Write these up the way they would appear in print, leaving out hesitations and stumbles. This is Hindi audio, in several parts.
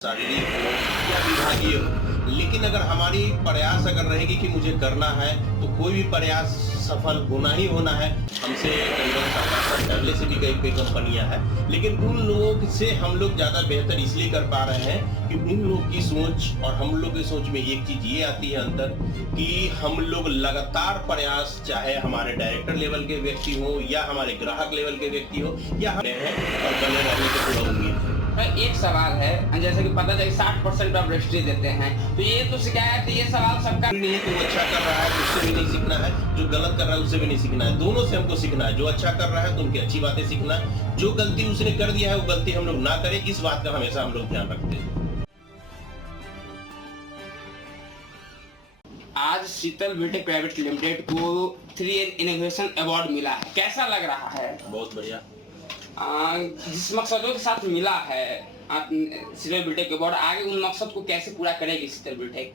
शारीरिक हो या विभागीय हो, लेकिन अगर हमारी प्रयास अगर रहेगी कि मुझे करना है तो कोई भी प्रयास सफल होना ही होना है। हमसे करीबन 7-8 साल पहले से भी कई कई कंपनियां हैं, लेकिन उन लोगों से हम लोग ज़्यादा बेहतर इसलिए कर पा रहे हैं कि उन लोग की सोच और हम लोग की सोच में एक चीज़ ये आती है अंतर कि हम लोग लगातार प्रयास, चाहे हमारे डायरेक्टर लेवल के व्यक्ति हो या हमारे ग्राहक लेवल के व्यक्ति हो या हम हैं और बने रहने की पूरा उम्मीद है। एक सवाल है, जैसे कि पता चले 60% आप रजिस्ट्री देते हैं, तो ये तो शिकायत, ये सवाल सबका नहीं है कि वो अच्छा कर रहा है तो उससे भी नहीं सीखना है, जो गलत कर रहा है उससे भी नहीं सीखना है। दोनों से हमको सीखना है। जो अच्छा कर रहा है तो उनकी अच्छी बातें सीखना है, जो गलती उसने कर दिया है वो गलती हम लोग ना करें, इस बात का हमेशा हम लोग ध्यान रखते हैं। आज शीतल बिल्टेक प्राइवेट लिमिटेड को 3N इनोवेशन अवार्ड मिला है, कैसा लग रहा है? बहुत बढ़िया। जिस मकसदों के साथ मिला है शीतल बिल्टेक अवार्ड, आगे उन मकसद को कैसे पूरा करेगी शीतल बिल्टेक?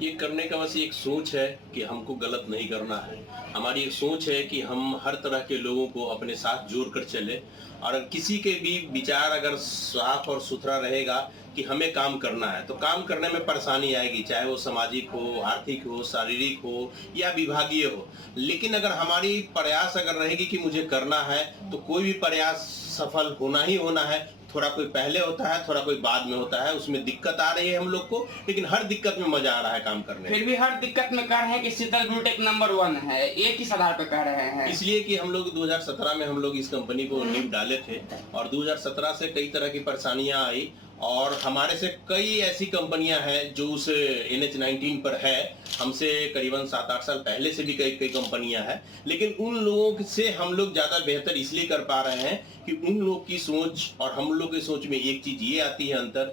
ये करने का बस एक सोच है कि हमको गलत नहीं करना है। हमारी एक सोच है कि हम हर तरह के लोगों को अपने साथ जोड़ कर चले, और किसी के भी विचार अगर साफ और सुथरा रहेगा कि हमें काम करना है तो काम करने में परेशानी आएगी, चाहे वो सामाजिक हो, आर्थिक हो, शारीरिक हो या विभागीय हो। लेकिन अगर हमारी प्रयास अगर रहेगी कि मुझे करना है तो कोई भी प्रयास सफल होना ही होना है। थोड़ा कोई पहले होता है, थोड़ा कोई बाद में होता है, उसमें दिक्कत आ रही है हम लोग को, लेकिन हर दिक्कत में मजा आ रहा है काम करने में। फिर भी हर दिक्कत में कह रहे हैं कि शीतल बिल्टेक नंबर 1 है, एक ही आधार पे कह रहे हैं। इसलिए कि हम लोग 2017 में हम लोग इस कंपनी को नींव डाले थे और 2017 से कई तरह की परेशानियां आई, और हमारे से कई ऐसी कंपनियां हैं जो उस NH-19 पर है। हमसे करीबन 7-8 साल पहले से भी कई कई कंपनियां हैं, लेकिन उन लोगों से हम लोग ज़्यादा बेहतर इसलिए कर पा रहे हैं कि उन लोग की सोच और हम लोग की सोच में एक चीज़ ये आती है अंतर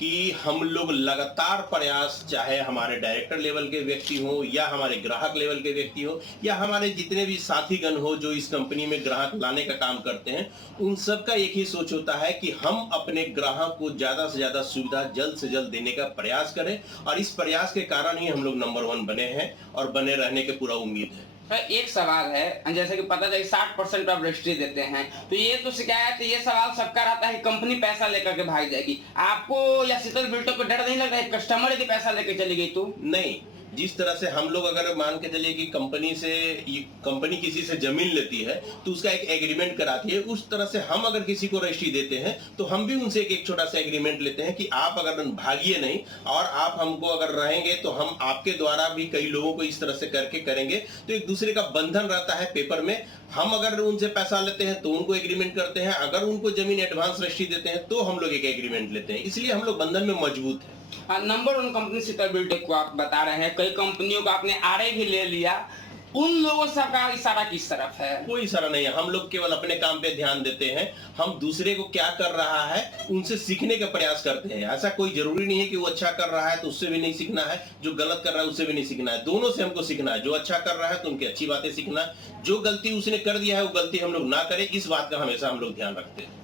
कि हम लोग लगातार प्रयास, चाहे हमारे डायरेक्टर लेवल के व्यक्ति हो या हमारे ग्राहक लेवल के व्यक्ति हो या हमारे जितने भी साथीगण हो जो इस कंपनी में ग्राहक लाने का काम करते हैं, उन सब का एक ही सोच होता है कि हम अपने ग्राहक को ज़्यादा से ज़्यादा सुविधा जल्द से जल्द देने का प्रयास करें, और इस प्रयास के कारण ही हम लोग नंबर 1 बने हैं और बने रहने की पूरा उम्मीद है। एक सवाल है, जैसे कि पता चले 60% आप रजिस्ट्री देते हैं, तो ये तो शिकायत, ये सवाल सबका रहता है कि कंपनी पैसा लेकर के भाग जाएगी। आपको या शीतल बिल्टेक को डर नहीं लग रहा है कस्टमर यदि पैसा लेके चली गई तो? नहीं, जिस तरह से हम लोग अगर मान के चलिए कि कंपनी किसी से जमीन लेती है तो उसका एक एग्रीमेंट कराती है, उस तरह से हम अगर किसी को रजिस्ट्री देते हैं तो हम भी उनसे एक छोटा सा एग्रीमेंट लेते हैं कि आप अगर भागिए नहीं और आप हमको अगर रहेंगे तो हम आपके द्वारा भी कई लोगों को इस तरह से करके करेंगे। तो एक दूसरे का बंधन रहता है पेपर में। हम अगर उनसे पैसा लेते हैं तो उनको एग्रीमेंट करते हैं, अगर उनको जमीन एडवांस रजिस्ट्री देते हैं तो हम लोग एक एग्रीमेंट लेते हैं, इसलिए हम लोग बंधन में मजबूत है। नंबर 1 कंपनी शीतल बिल्टेक को आप बता रहे हैं, कई कंपनियों का आपने आरए भी ले लिया, उन लोगों से का इशारा किस तरफ है? कोई इशारा नहीं है, हम लोग केवल अपने काम पे ध्यान देते हैं। हम दूसरे को क्या कर रहा है उनसे सीखने का प्रयास करते हैं। ऐसा कोई जरूरी नहीं है कि वो अच्छा कर रहा है तो उससे भी नहीं सीखना है, जो गलत कर रहा है उससे भी नहीं सीखना है। दोनों से हमको सीखना है। जो अच्छा कर रहा है तो उनकी अच्छी बातें सीखना है, जो गलती उसने कर दिया है वो गलती हम लोग ना करें, इस बात का हमेशा हम लोग ध्यान रखते हैं।